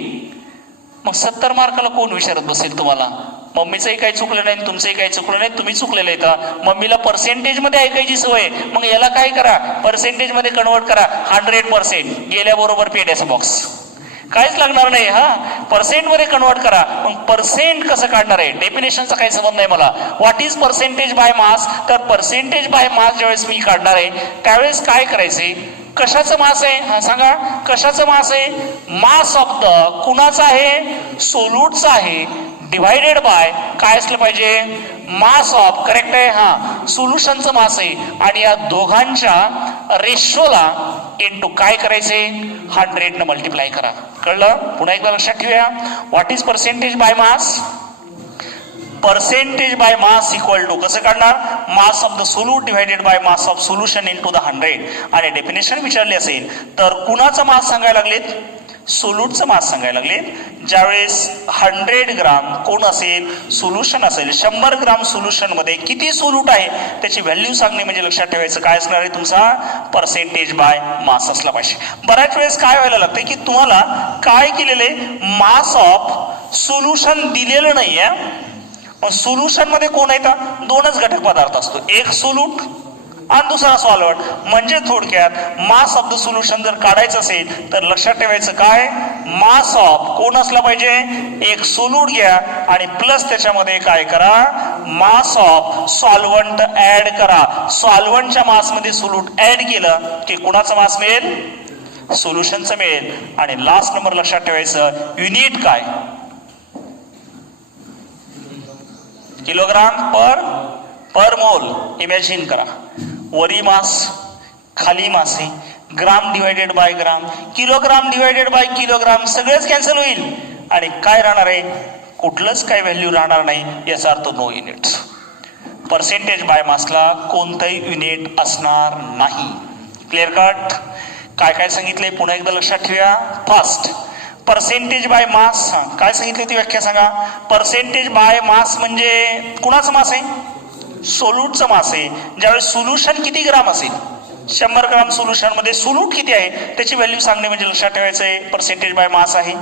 मग 70 मार्काला कोण विचारत बसेल तुम्हाला? मम्मीचंही काही चुकलं नाही, तुमचंही काही चुकलं नाही, तुम्ही चुकलेलं आहे का? मम्मीला पर्सेंटेज मध्ये ऐकायची सवय, मग याला काय करा, पर्सेंटेज मध्ये कन्वर्ट करा. 100% गेल्याबरोबर पेड्याचा बॉक्स, काहीच लागणार नाही. पर्सेंट मध्ये कन्वर्ट करा. मग पर्सेंट कसं काढणार आहे, डेफिनेशनचा काही संबंध नाही मला. व्हॉट इज पर्सेंटेज बाय मास? तर पर्सेंटेज बाय मास ज्यावेळेस मी काढणार आहे त्यावेळेस काय करायचे, कशाचं मास आहे, सांगा कशाचं मास आहे? मास ऑफ द कुणाचा आहे, सोल्यूटचा आहे, डिवायडेड बाय काय असलं पाहिजे, मास ऑफ, करेक्ट आहे, सोल्युशनचं मास आहे. आणि या दोघांच्या रेशोला इंटू काय करायचे, 100 न मल्टिप्लाय करा. कळलं? पुन्हा एकदा लक्षात ठेवूया. What is percentage by mass? Percentage by mass equal to कसं काढणार, mass of the solute divided by mass of solution into the 100. आणि डेफिनेशन विचारली असेल तर कुणाचा मास सांगायला लागलेत, सोल्यूटचं मास सांगायला लागलेत. ज्यावेळेस 100 ग्राम कोण असेल, सोल्युशन असेल, 100 ग्राम सोल्युशन मध्ये किती सोल्यूट आहे त्याची व्हॅल्यू सांगणे म्हणजे लक्षात ठेवायचं काय असणार आहे, तुमचा पर्सेंटेज बाय मास असला पाहिजे. बऱ्याच वेळेस काय व्हायला लागतंय की तुम्हाला काय केलेलं आहे, मास ऑफ सोल्युशन दिलेलं नाहीये. सोल्युशन मध्ये कोण आहे, दोनच घटक पदार्थ असतो, एक सोल्यूट आणि दुसरा सॉल्व्हंट. म्हणजे थोडक्यात मास ऑफ द सोल्युशन जर काढायचं असेल तर लक्षात ठेवायचं काय, मास ऑफ कोण असला पाहिजे, एक सोल्यूट घ्या आणि प्लस त्याच्यामध्ये काय करा, मास ऑफ सॉल्व्हंट ऍड करा. सॉल्व्हंटच्या मास मध्ये सोल्यूट ऍड केलं की कुणाचा मास मिळेल, सोल्युशनचं मिळेल. आणि लास्ट नंबर लक्षात ठेवायचं, युनिट काय, किलोग्राम पर मोल. इमॅजिन करा, वरी मास खाली मास आहे, gram divided by gram, kilogram divided by kilogram, सगळेच कॅन्सल होईल. आणि काय राहणार आहे, कुठलंच काय व्हॅल्यू राहणार नाही. याचा अर्थ नो युनिट्स. पर्सेंटेज बाय मासला कोणतंही युनिट असणार नाही. Clear cut? काय काय सांगितलंय पुन्हा एकदा लक्षात ठेवूया. फर्स्ट, पर्सेंटेज बाय मास काय सांगितली ती व्याख्या सांगा. पर्सेंटेज बाय मास म्हणजे कुणाचा मास आहे, सोल्यूटचा मास आहे. ज्यावेळेस सोल्युशन किती ग्राम असेल, 100 ग्राम सोल्युशन मध्ये सोल्यूट किती आहे त्याची व्हॅल्यू सांगणे म्हणजे लक्षात ठेवायचं आहे पर्सेंटेज बाय मास आहे.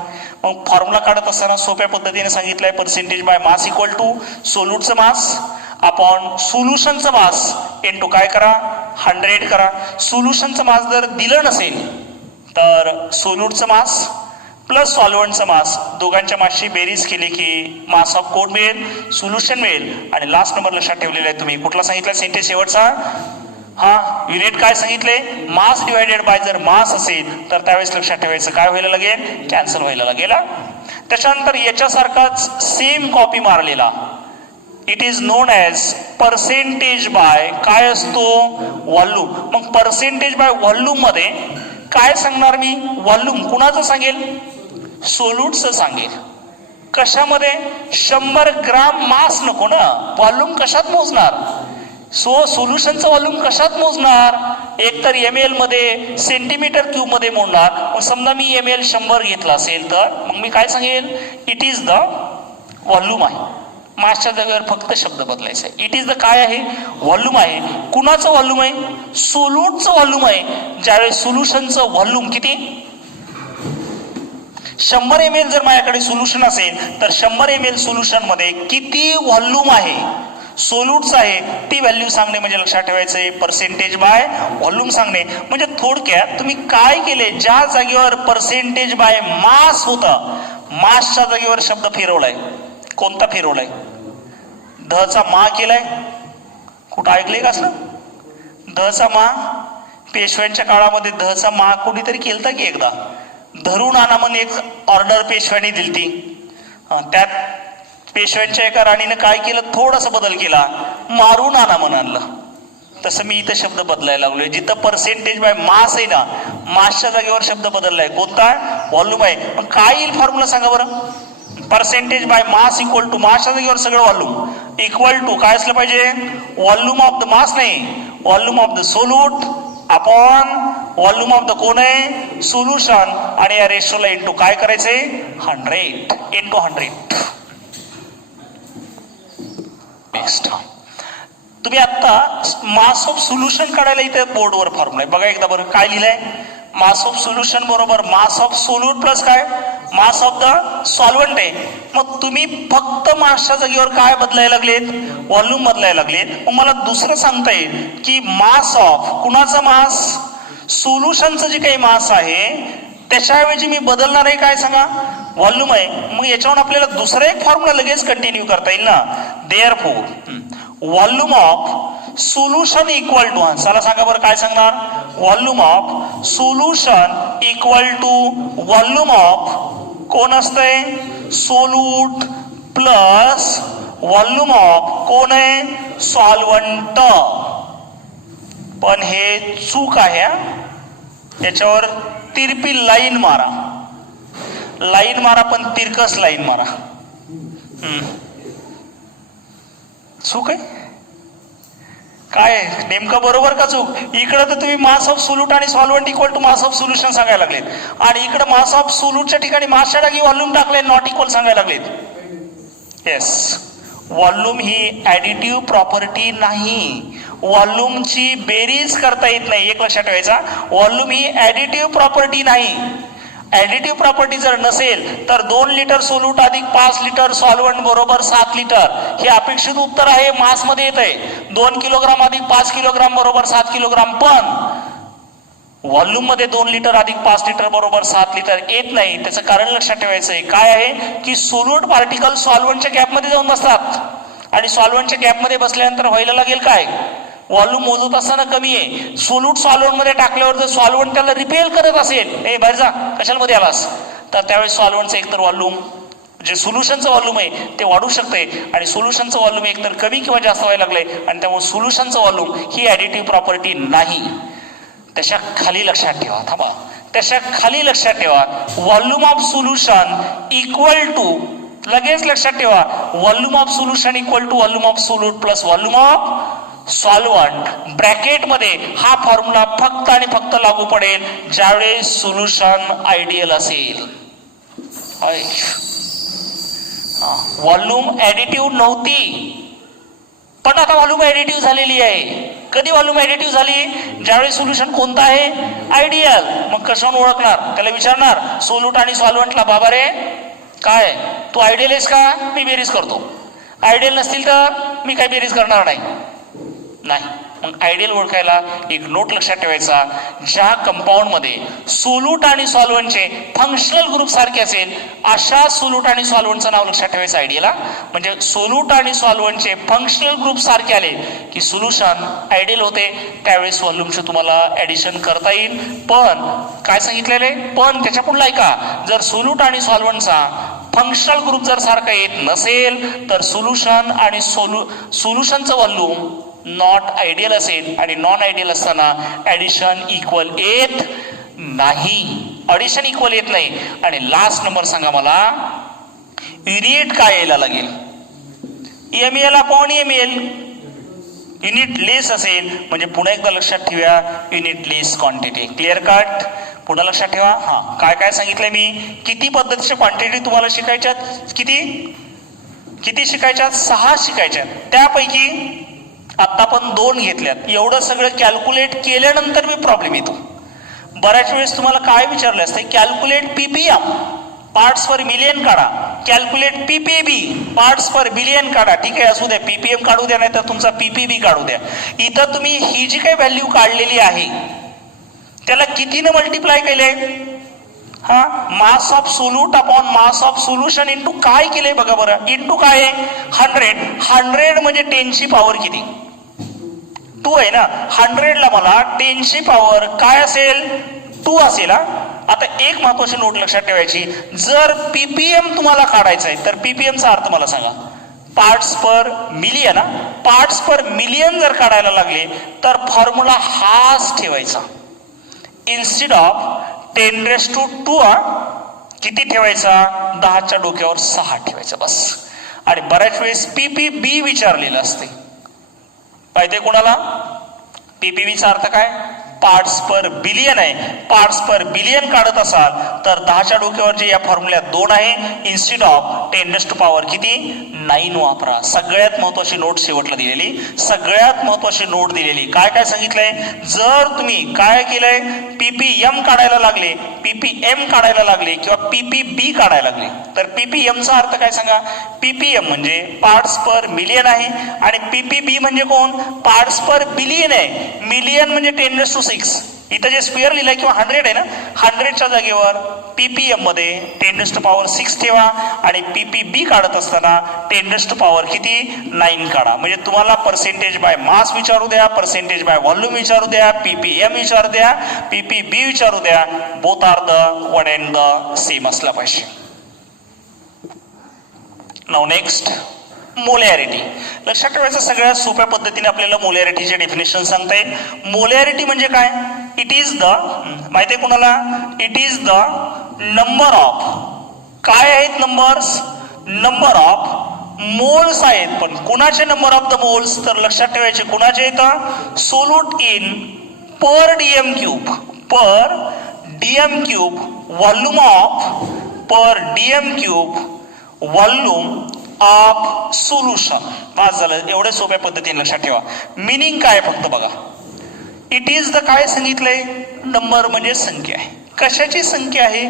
मग फॉर्म्युला काढत असताना सोप्या पद्धतीने सांगितलंय, percentage by mass equal to सोल्यूटचं मास अपॉन सोल्युशनचं मास इंटू काय करा, 100 करा. सोल्युशनचं मास जर दिलं नसेल तर सोल्यूटचं मास प्लस सॉल्व्हंटचा मास, दोघांच्या मासची बेरीज केली की मास ऑफ कोड मिळेल, सोल्युशन मिळेल. आणि लास्ट नंबर लक्षात ठेवलेला आहे तुम्ही, कुठला सांगितला सेंटेन्स शेवटचा, युनिट काय सांगितले, मास डिवायडेड बाय. जर मास असेल तर त्यावेळेस लक्षात ठेवायचं काय व्हायला लागेल, कॅन्सल व्हायला लागेल. त्याच्यानंतर याच्यासारखाच सेम कॉपी मारलेला, it is known as percentage by काय असतो, व्हॉल्यूम. मग पर्सेंटेज बाय व्हॉल्यूम मध्ये काय सांगणार मी, व्हॉल्यूम कुणाचं सांगेल, सोल्यूटचं सांगेल. कशामध्ये, 100 ग्राम मास नको ना, व्हॉल्यूम कशात मोजणार, सोल्युशनचं व्हॉल्यूम कशात मोजणार, एकतर ml मध्ये, सेंटीमीटर क्यूब मध्ये मोजणार. समजा मी ml 100 घेतला असेल तर मग मी काय सांगेल, इट इज द व्हॉल्यूम आहे. मासच्या जागेवर फक्त शब्द बदलायचा आहे. इट इज द काय आहे, व्हॉल्यूम आहे. कुणाचं व्हॉल्यूम आहे, सोल्यूटचं व्हॉल्यूम आहे. ज्यावेळेस सोल्युशनचं व्हॉल्यूम किती, 100 ml जर माझ्याकडे सोल्युशन असेल तर 100 ml सोल्युशन मध्ये किती व्हॉल्यूम आहे, सोल्यूटचं आहे, ती व्हॅल्यू सांगणे म्हणजे लक्षात ठेवायचंय पर्सेंटेज बाय व्हॉल्यूम सांगणे. म्हणजे थोडक्यात तुम्ही काय केले, ज्या जागेवर पर्सेंटेज बाय मास होतं, मासच्या जागेवर शब्द फिरवलाय. कोणता फिरवलाय, धचा मा केलाय. कुठं ऐकलंय का असलं, धचा मा, पेशव्यांच्या काळामध्ये धचा मा कोणीतरी केलता की एकदा, धरून आणा म्हणून एक ऑर्डर पेशव्यांनी दिलती. त्यात पेशव्यांच्या एका राणीनं काय केलं, थोडासा बदल केला, मारून आणा म्हणून आणलं. तसं मी इथं शब्द बदलायला लागलोय. जिथं पर्सेंटेज बाय मास आहे ना, मासच्या जागेवर शब्द बदललाय. कोणता, व्हॉल्यूम आहे. मग काय येईल फॉर्म्युला सांगा बरं, percentage by mass equal to मासच्या जागेवर सगळं व्हॉल्यूम इक्वल टू काय असलं पाहिजे, व्हॉल्यूम ऑफ द मास नाही, volume of the solute upon volume of the कोण आहे, सोल्युशन. आणि या रेशोला इंटू काय करायचंय, 100 इंटू 100. नेक्स्ट तुम्ही आता मास ऑफ सोल्युशन काढायला इथे बोर्डवर फॉर्म्युला आहे बघा एकदा बरं. काय लिहिलंय, मास ऑफ सोल्युशन बरोबर मास ऑफ सोल्यूट प्लस काय, मास ऑफ द सॉल्व्हंट आहे. मग तुम्ही फक्त मासच्या जागेवर काय बदलायला लागलेत, व्हॉल्यूम बदलायला लागलेत. मग मला दुसरं सांगता येईल की मास ऑफ कुणाचा मास, सोल्युशनचं जे काही मास आहे त्याच्याऐवजी मी बदलणार आहे काय सांगा, व्हॉल्यूम आहे. मग याच्यावर आपल्याला दुसरा एक फॉर्म्युला लगेच कंटिन्यू करता येईल ना. Therefore volume of solution equal to, चला सांगा बरं काय सांगणार, volume of solution equal to volume of कोण असतंय, सोल्यूट प्लस व्हॉल्यूम ऑफ कोण आहे, सॉल्व्हंट. पण हे चूक आहे, याच्यावर तिरपी लाईन मारा, लाईन मारा पण तिरकस लाईन मारा. चूक आहे काय, नेमकं बरोबर का चूक. इकडं तर तुम्ही मास ऑफ सोल्यूट आणि solvent equal to mass of solution सांगायला लागलेत, आणि इकडे मास ऑफ सोल्यूटच्या ठिकाणी मासच्या जागी व्हॉल्यूम टाकले, नॉट इक्वल सांगायला लागलेत. येस, व्हॉल्यूम ही ऍडिटिव्ह प्रॉपर्टी नाही, व्हॉल्यूमची बेरीज करता येत नाही. एक लक्षात ठेवायचा, व्हॉल्यूम ही ऍडिटिव्ह प्रॉपर्टी नाही. ऍडिटिव्ह प्रॉपर्टी जर नसेल तर 2 लिटर सोल्यूट अधिक 5 लिटर सॉल्व्हंट बरोबर 7 लिटर हे अपेक्षित उत्तर आहे, मास मध्ये येत आहे. 2 किलोग्राम अधिक 5 किलोग्राम बरोबर 7 किलोग्राम, पण व्हॉल्यूम मध्ये 2 लिटर अधिक 5 लिटर बरोबर 7 लिटर येत नाही. त्याचं कारण लक्षात ठेवायचं आहे, काय आहे की सोल्यूट पार्टिकल सॉल्व्हंटच्या गॅपमध्ये जाऊन बसतात, आणि सॉल्व्हंटच्या गॅपमध्ये बसल्यानंतर व्हायला लागेल काय, व्हॉल्यूम मोजत असताना कमी आहे. सोल्यूट सॉल्व्हंट मध्ये टाकल्यावर जर सॉल्व्हंट त्याला रिपेल करत असेल, ए बाहेर जा कशाला मध्ये आलास, तर त्यावेळेस सॉल्व्हंटचं एकतर व्हॉल्यूम जे सोल्युशनचं व्हॉल्यूम आहे ते वाढू शकते, आणि सोल्युशनचं व्हॉल्यूम एकतर कमी किंवा जास्त व्हायला लागले, आणि त्यामुळे सोल्युशनचं व्हॉल्यूम ही ऍडिटिव्ह प्रॉपर्टी नाही. त्याच्या खाली लक्षात ठेवा, थांबा, त्याच्या खाली लक्षात ठेवा, volume of solution equal to, लगेच लक्षात ठेवा, volume of solution equal to volume of solute plus volume of solvent. Bracket मध्ये हा फॉर्म्युला फक्त आणि फक्त लागू पडेल ज्यावेळेस सोल्युशन आयडियल असेल. व्हॉल्यूम ऍडिटिव्ह नव्हती, पण आता व्हॉल्यूम ऍडिटिव्ह झालेली आहे. कधी व्हॉल्यूम ऍडिटिव्ह झाली, ज्यावेळेस सोल्युशन कोणता आहे, आयडियल. मग कशावर ओळखणार, त्याला विचारणार सोल्यूट आणि सॉल्व्हंटला, बाबा रे काय तू आयडियल आहेस का, मी बेरीज करतो. आयडियल नसतील तर मी काही बेरीज करणार नाही. मग आयडियल ओळखायला एक नोट लक्षात ठेवायचा, ज्या कंपाऊंड मध्ये सोल्यूट आणि सॉल्व्हंटचे फंक्शनल ग्रुप सारखे असेल अशा सोल्यूट आणि सॉल्व्हंटचं नाव लक्षात ठेवायचं आयडियलला. म्हणजे सोल्यूट आणि सॉल्व्हंटचे फंक्शनल ग्रुप सारखे आले की सोल्युशन आयडियल होते, त्यावेळेस व्हॉल्यूमचे तुम्हाला ऍडिशन करता येईल. पण काय सांगितलेलं आहे, पण त्याच्या पुढला ऐका, जर सोल्यूट आणि सॉल्व्हंटचा फंक्शनल ग्रुप जर सारखा येत नसेल तर सोल्युशन आणि सोल्युशनचं व्हॉल्यूम नॉट आयडियल असेल, आणि नॉन आयडियल असताना ऍडिशन इक्वल येत नाही, ऍडिशन इक्वल येत नाही. आणि लास्ट नंबर सांगा मला, युनिट काय यायला लागेल, एमएल अपॉन एमएल. युनिट लेस असेल म्हणजे पुन्हा एकदा लक्षात ठेवा, युनिट लेस क्वांटिटी. क्लिअर कट, पुन्हा लक्षात ठेवा. हा काय काय सांगितलंय मी, किती पद्धतीच्या क्वांटिटी तुम्हाला शिकायच्यात, किती शिकायच्यात, 6 शिकायच्यात. त्यापैकी आता आपण 2 घेतल्यात. एवढं सगळं कॅल्क्युलेट केल्यानंतर मी प्रॉब्लेम येतो. बऱ्याच वेळेस तुम्हाला काय विचारलं असतं, कॅल्क्युलेट पीपीएम पार्ट्स पर मिलियन काढा, कॅल्क्युलेट पीपीबी पार्ट्स पर बिलियन काढा. ठीक आहे, असू द्या, पीपीएम काढू द्या, नाही तर तुमचा पीपीबी काढू द्या. इथं तुम्ही ही जी काही व्हॅल्यू काढलेली आहे त्याला कितीनं मल्टिप्लाय केले, हा मास of solute upon mass of solution into काय केले बघा बरं, इंटू काय आहे 100 म्हणजे 10 ची पॉवर किती, 2 आहे ना. 100 ला मला 10 ची पॉवर काय असेल, 2 असेल. आता एक महत्वाची नोट लक्षात ठेवायची, जर पीपीएम तुम्हाला काढायचं आहे तर पीपीएमचा अर्थ मला सांगा, पार्ट्स पर मिलियन. पार्ट्स पर मिलियन जर काढायला लागले तर फॉर्म्युला हाच ठेवायचा, इन्स्टेड ऑफ 10⁻², किती ठेवायचा, 10च्या डोक्यावर 6 ठेवायचा बस. आणि बऱ्याच वेळेस PPB विचारलेलं असते. पाहिजे कोणाला? PPBचा अर्थ काय? पार्ट्स पर बिलियन आहे. पार्ट्स पर बिलियन काढत असाल तर 10च्या डोक्यावरचे या फॉर्म्युल्यात 2 आहे. इन्स्टेड ऑफ 10⁻⁴ किती? 9 वापरा. सगळ्यात महत्वाची नोट शेवटला दिलेली, सगळ्यात महत्वाची नोट दिलेली. काय काय सांगितलंय? जर तुम्ही काय केलंय, PPM काढायला लागले, PPM काढायला लागले किंवा PPB काढायला लागले तर PPMचा अर्थ काय सांगा? PPM म्हणजे पार्ट्स पर मिलियन आहे आणि PPB म्हणजे कोण? पार्ट्स पर बिलियन आहे. मिलियन म्हणजे 10⁻⁶. इथं जे स्क्वेअर लिहिलंय किंवा 100 आहे ना, 100च्या जागेवर PPM मध्ये 10⁻⁶ ठेवा आणि PPB काढत असताना 10⁻⁴ किती? 9 काढा. म्हणजे तुम्हाला पर्सेंटेज बाय मास विचारू द्या, पर्सेंटेज बाय व्हॉल्यूम विचारू द्या, PPM विचारू द्या, PPB विचारू द्या, both are the one and the same असला पाहिजे. Now next, molarity. लक्षात ठेवायचं, सगळ्यात सोप्या पद्धतीने आपल्याला मोलॅरिटीचे डेफिनेशन सांगता येईल. मोलॅरिटी म्हणजे काय? इट इज द, माहिती आहे कोणाला? It is the number of, काय आहेत नंबर्स? नंबर ऑफ मोल्स आहेत. पण कुणाचे नंबर ऑफ द मोल्स? तर लक्षात ठेवायचे कुणाचे येतं? Solute in per dm cube, per dm cube volume of, per dm cube volume of solution. Pass झालं. एवढ्या सोप्या पद्धतीने लक्षात ठेवा. मिनिंग काय फक्त बघा. इट इज द काय सांगितलंय? नंबर म्हणजे संख्या आहे. कशाची संख्या आहे?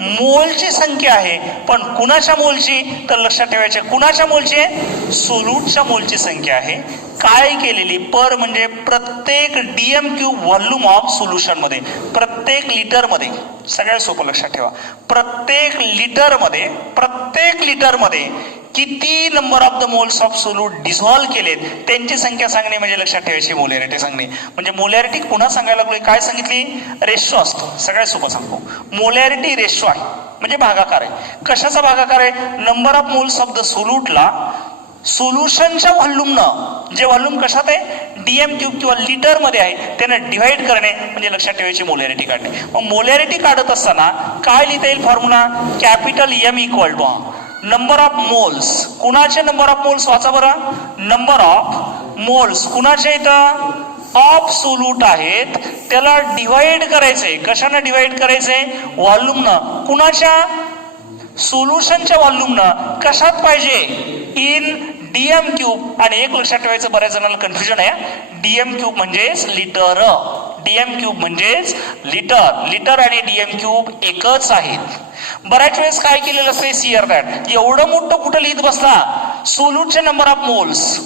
मोलची संख्या आहे. पण कुणाच्या मोलची? तर लक्षात ठेवायचे कुणाच्या मोलची? सोल्यूटच्या मोलची संख्या आहे. काय केलेली? पर म्हणजे प्रत्येक DM cube volume of solution मध्ये, प्रत्येक लिटर मध्ये. सगळ्यात सोपं लक्षात ठेवा, प्रत्येक लिटर मध्ये, प्रत्येक लिटर मध्ये किती number of the moles of solute dissolve केलेत त्यांची संख्या सांगणे म्हणजे लक्षात ठेवायची मोलॅरिटी सांगणे. म्हणजे मोलॅरिटी पुन्हा सांगायला लागलोय, काय सांगितली? रेशो असतो. सगळ्यात सोपं सांगतो, मोलॅरिटी रेशो आहे म्हणजे भागाकार आहे. कशाचा भागाकार आहे? Number of moles of the सोल्यूटला सोल्युशनच्या व्हॉल्यूमनं, जे व्हॉल्यूम कशात आहे? डीएम क्यूब किंवा लिटर मध्ये आहे, त्यानं डिव्हाइड करणे म्हणजे लक्षात ठेवायची मोलॅरिटी काढणे. मग मोलॅरिटी काढत असताना काय लिहिता येईल formula? Capital M equal to number of moles. कुणाचे नंबर ऑफ मोल्स? वाचा बरं. नंबर ऑफ मोल्स कुणाचे इथं? ऑफ सोल्यूट आहेत, त्याला डिव्हाइड करायचंय. कशानं डिव्हाइड करायचंय? व्हॉल्यूमनं. कुणाच्या? सोल्युशनच्या व्हॉल्यूमनं. कशात पाहिजे? In DM cube. आणि एक लक्षात ठेवायचं, बऱ्याच जणांना कन्फ्युजन आहे, डीएम क्यूब म्हणजेच लिटर, डीएम क्यूब म्हणजेच लिटर. लिटर आणि डीएम क्यूब एकच आहेत. बऱ्याच वेळेस काय केलेलं असते? सिअर दॅट. एवढं मोठं कुठं लिहित बसला? सोल्यूटचे नंबर ऑफ मोल्स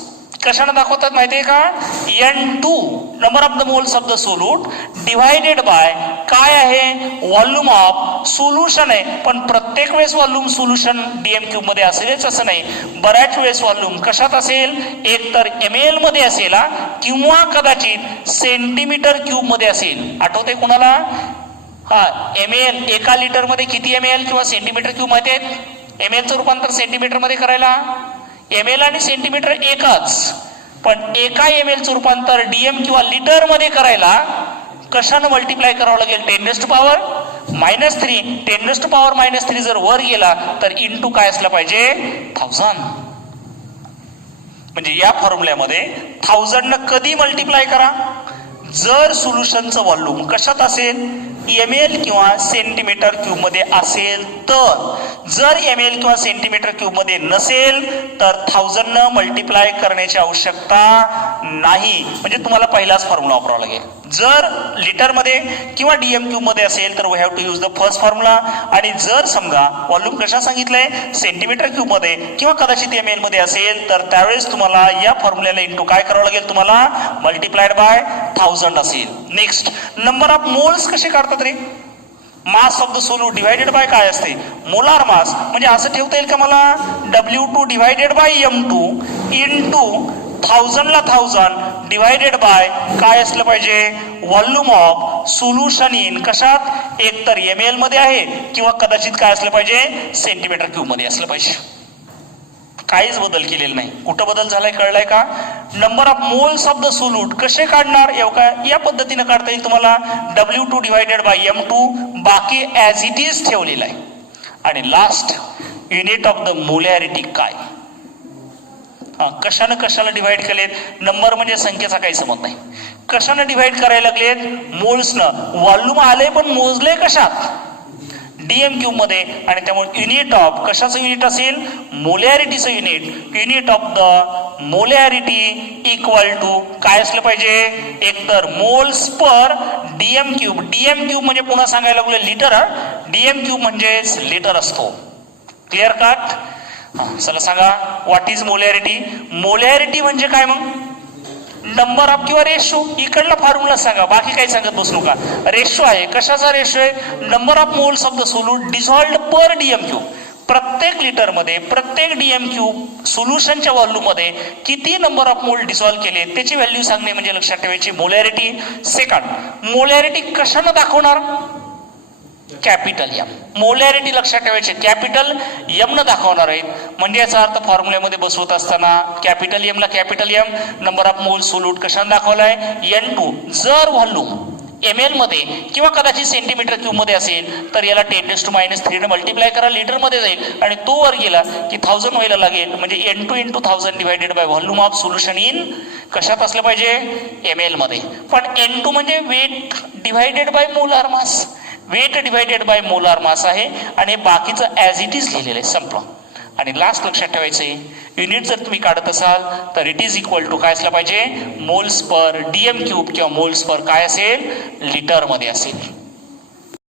कशाने दाखवतात माहितीये का? N2 number of the moles of the solute divided by काय आहे? व्हॉल्यूम ऑफ सोल्युशन आहे. पण प्रत्येक वेळेस व्हॉल्यूम सोल्युशन डीएम क्यूब मध्ये असेलच असं नाही. बऱ्याच वेळेस व्हॉल्यूम कशात असेल? एक तर ml मध्ये असेल किंवा कदाचित सेंटीमीटर क्यूब मध्ये असेल. आठवते कुणाला? हा, ml. एका लिटर मध्ये किती ml किंवा सेंटीमीटर क्यूब माहिती आहेत? ml चं रूपांतर सेंटीमीटर मध्ये करायला ml आणि सेंटीमीटर एकच, पण एका ml चं रूपांतर डीएम किंवा लिटर मध्ये करायला कशानं मल्टिप्लाय करावं लागेल? 10⁻⁻3. 10⁻⁻3 जर वर गेला तर इंटू काय असला पाहिजे? 1000. म्हणजे या फॉर्म्युल्यामध्ये 1000 न कधी मल्टिप्लाय करा? जर सोल्युशनचं व्हॉल्यूम कशात असेल? ml किंवा सेंटीमीटर क्यूब मध्ये असेल तर. जर ml किंवा सेंटीमीटर क्यूब मध्ये नसेल तर 1000 न मल्टिप्लाय करण्याची आवश्यकता नाही. म्हणजे तुम्हाला पहिलाच फॉर्म्युला वापरावा लागेल. जर लिटर मध्ये किंवा डीएम क्यूब मध्ये असेल तर we have to use the first formula. आणि जर समजा व्हॉल्यूम कशा सांगितलंय? सेंटीमीटर क्यूब मध्ये किंवा कदाचित ml मध्ये असेल तर त्यावेळेस तुम्हाला या फॉर्म्युल्याला इंटू काय करावं लागेल? तुम्हाला मल्टिप्लाइड बाय 1000 असेल. नेक्स्ट, नंबर ऑफ मोल्स कसे काढतात रे? Mass of the solute divided by काय असते? Molar mass. म्हणजे असं ठेवता येईल का मला? W2 divided by M2 into 1000 ला 1000 डिवाइडेड बाय काय असलं पाहिजे? व्हॉल्यूम ऑफ सोल्युशन इन कशात? एक तर ml मध्ये आहे किंवा कदाचित काय असलं पाहिजे? सेंटीमीटर क्यूब मध्ये असलं पाहिजे. काहीच बदल केलेला नाही. कुठं बदल झालाय कळलाय का? Number of moles of the solute कसे काढणार? या पद्धतीने काढता येईल तुम्हाला. W2 डिवाइडेड बाय M2, बाकी ऍज इट इज ठेवलेला आहे. आणि last, unit of the molarity काय? कशानं कशाला डिव्हाइड केलेत? नंबर म्हणजे संख्येचा काही संबंध नाही. कशानं डिव्हाइड करायला लागलेत? मोल्सनं. व्हॉल्यूम आले पण मोजले कशात? डीएम क्यूब मध्ये. आणि त्यामुळे युनिट ऑफ कशाचं युनिट असेल? मोलॅरिटीचं unit. Unit of the molarity equal to काय असलं पाहिजे? एकतर moles per dm cube. Dm cube म्हणजे पुन्हा सांगायला लागलो लिटर. डीएम क्यूब म्हणजे लिटर असतो. Clear cut? चला सांगा व्हॉट इज मोलॅरिटी? मोलॅरिटी म्हणजे काय मग? नंबर ऑफ किंवा रेशो. इकडला फॉर्म्युला सांगा, बाकी काही सांगत बसू नका. रेशो आहे. कशाचा रेशो आहे? Number of moles of the solute dissolved per dm cube. प्रत्येक लिटर मध्ये प्रत्येक डीएम क्यूब सोल्युशनच्या व्हॉल्यूम मध्ये किती नंबर ऑफ मोल डिझॉल्व्ह केले त्याची व्हॅल्यू सांगणे म्हणजे लक्षात ठेवायची मोलॅरिटी. सेकंड, मोलॅरिटी कशानं दाखवणार? Capital M. मोलॅरिटी लक्षात ठेवायची कॅपिटल एम न दाखवणार आहेत. म्हणजे याचा अर्थ फॉर्म्युल्यामध्ये बसवत असताना कॅपिटल एम ला capital M, number of mole solute कशाने दाखवलाय? N2. जर व्हॉल्यूम ml मध्ये किंवा कदाचित सेंटीमीटर क्यूब मध्ये असेल तर याला 10⁻³ ने मल्टिप्लाय करा, लिटर मध्ये जाईल आणि तो वर गेला की 1000 व्हायला लागेल. म्हणजे N2 × 1000 divided by volume of solution in कशात असलं पाहिजे? ml मध्ये. पण N2 म्हणजे weight divided by molar mass. Weight divided by molar mass आहे आणि बाकीचं ॲज इट इज लिहिलेलं आहे. संपलं. आणि लास्ट लक्षात ठेवायचं आहे युनिट जर तुम्ही काढत असाल तर इट इज इक्वल टू काय असलं पाहिजे? मोल्स पर डीएम क्यूब किंवा मोल्स पर काय असेल? लिटर मध्ये असेल.